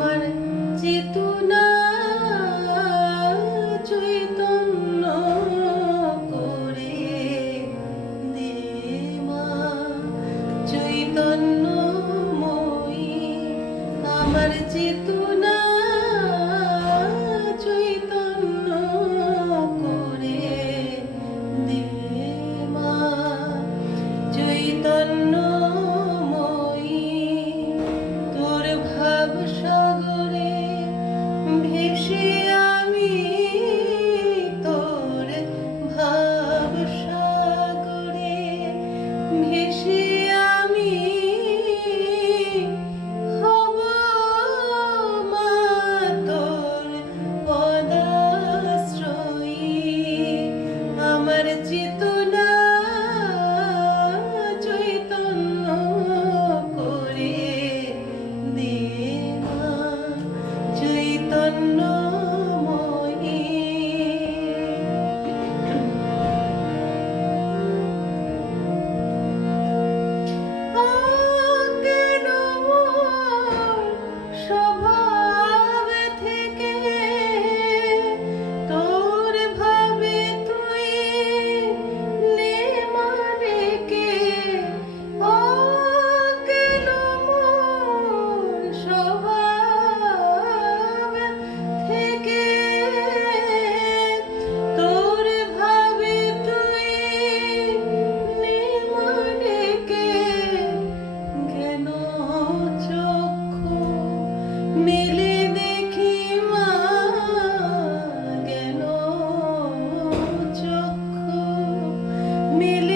আমার চেতনা চৈতন্য করে দেমা চৈতন্য মই আমার চেতনা ভেসে me